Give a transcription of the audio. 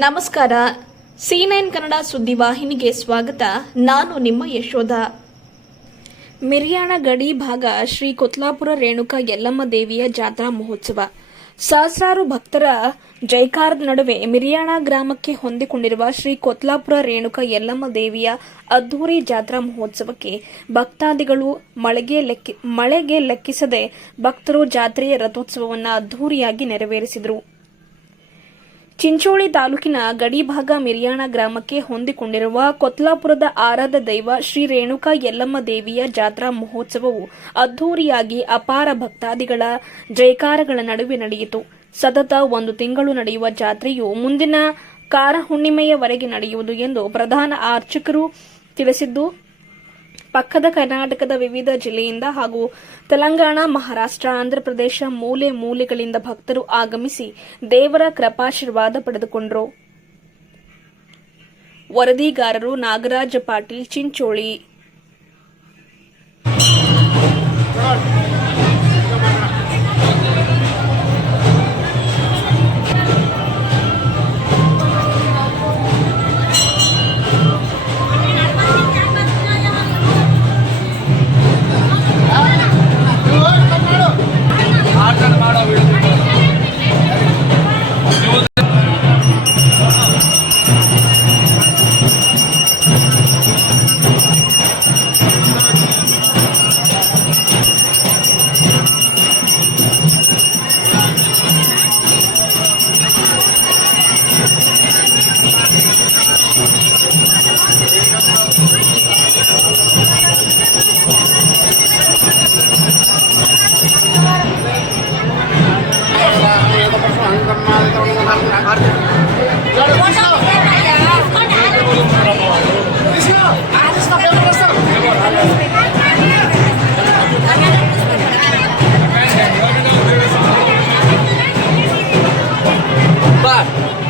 ನಮಸ್ಕಾರ. C9 ಕನ್ನಡ ಸುದ್ದಿವಾಹಿನಿಗೆ ಸ್ವಾಗತ. ನಾನು ನಿಮ್ಮ ಯಶೋಧ. ಮಿರಿಯಾಣ ಗಡಿ ಭಾಗ ಶ್ರೀ ಕೊತ್ಲಾಪುರ ರೇಣುಕಾ ಯಲ್ಲಮ್ಮ ದೇವಿಯ ಜಾತ್ರಾ ಮಹೋತ್ಸವ. ಸಹಸ್ರಾರು ಭಕ್ತರ ಜೈಕಾರದ ನಡುವೆ ಮಿರಿಯಾಣ ಗ್ರಾಮಕ್ಕೆ ಹೊಂದಿಕೊಂಡಿರುವ ಶ್ರೀ ಕೊತ್ಲಾಪುರ ರೇಣುಕಾ ಯಲ್ಲಮ್ಮ ದೇವಿಯ ಅದ್ದೂರಿ ಜಾತ್ರಾ ಮಹೋತ್ಸವಕ್ಕೆ ಭಕ್ತಾದಿಗಳು ಮಳೆಗೆ ಲೆಕ್ಕಿಸದೆ ಭಕ್ತರು ಜಾತ್ರೆಯ ರಥೋತ್ಸವವನ್ನು ಅದ್ದೂರಿಯಾಗಿ ನೆರವೇರಿಸಿದರು. ಚಿಂಚೋಳಿ ತಾಲೂಕಿನ ಗಡಿಭಾಗ ಮಿರಿಯಾಣ ಗ್ರಾಮಕ್ಕೆ ಹೊಂದಿಕೊಂಡಿರುವ ಕೊತ್ಲಾಪುರದ ಆರಾಧ್ಯ ದೈವ ಶ್ರೀ ರೇಣುಕಾ ಯಲ್ಲಮ್ಮ ದೇವಿಯ ಜಾತ್ರಾ ಮಹೋತ್ಸವವು ಅದ್ದೂರಿಯಾಗಿ ಅಪಾರ ಭಕ್ತಾದಿಗಳ ಜೈಕಾರಗಳ ನಡುವೆ ನಡೆಯಿತು. ಸತತ 1 ತಿಂಗಳು ನಡೆಯುವ ಜಾತ್ರೆಯು ಮುಂದಿನ ಕಾರ ಹುಣ್ಣಿಮೆಯವರೆಗೆ ನಡೆಯುವುದು ಎಂದು ಪ್ರಧಾನ ಅರ್ಚಕರು ತಿಳಿಸಿದ್ದು, ಪಕ್ಕದ ಕರ್ನಾಟಕದ ವಿವಿಧ ಜಿಲ್ಲೆಯಿಂದ ಹಾಗೂ ತೆಲಂಗಾಣ, ಮಹಾರಾಷ್ಟ್ರ, ಆಂಧ್ರಪ್ರದೇಶ ಮೂಲೆ ಮೂಲೆಗಳಿಂದ ಭಕ್ತರು ಆಗಮಿಸಿ ದೇವರ ಕೃಪಾಶೀರ್ವಾದ ಪಡೆದುಕೊಂಡರು. ವರದಿಗಾರರು ನಾಗರಾಜ ಪಾಟೀಲ್, ಚಿಂಚೋಳಿ. Bye.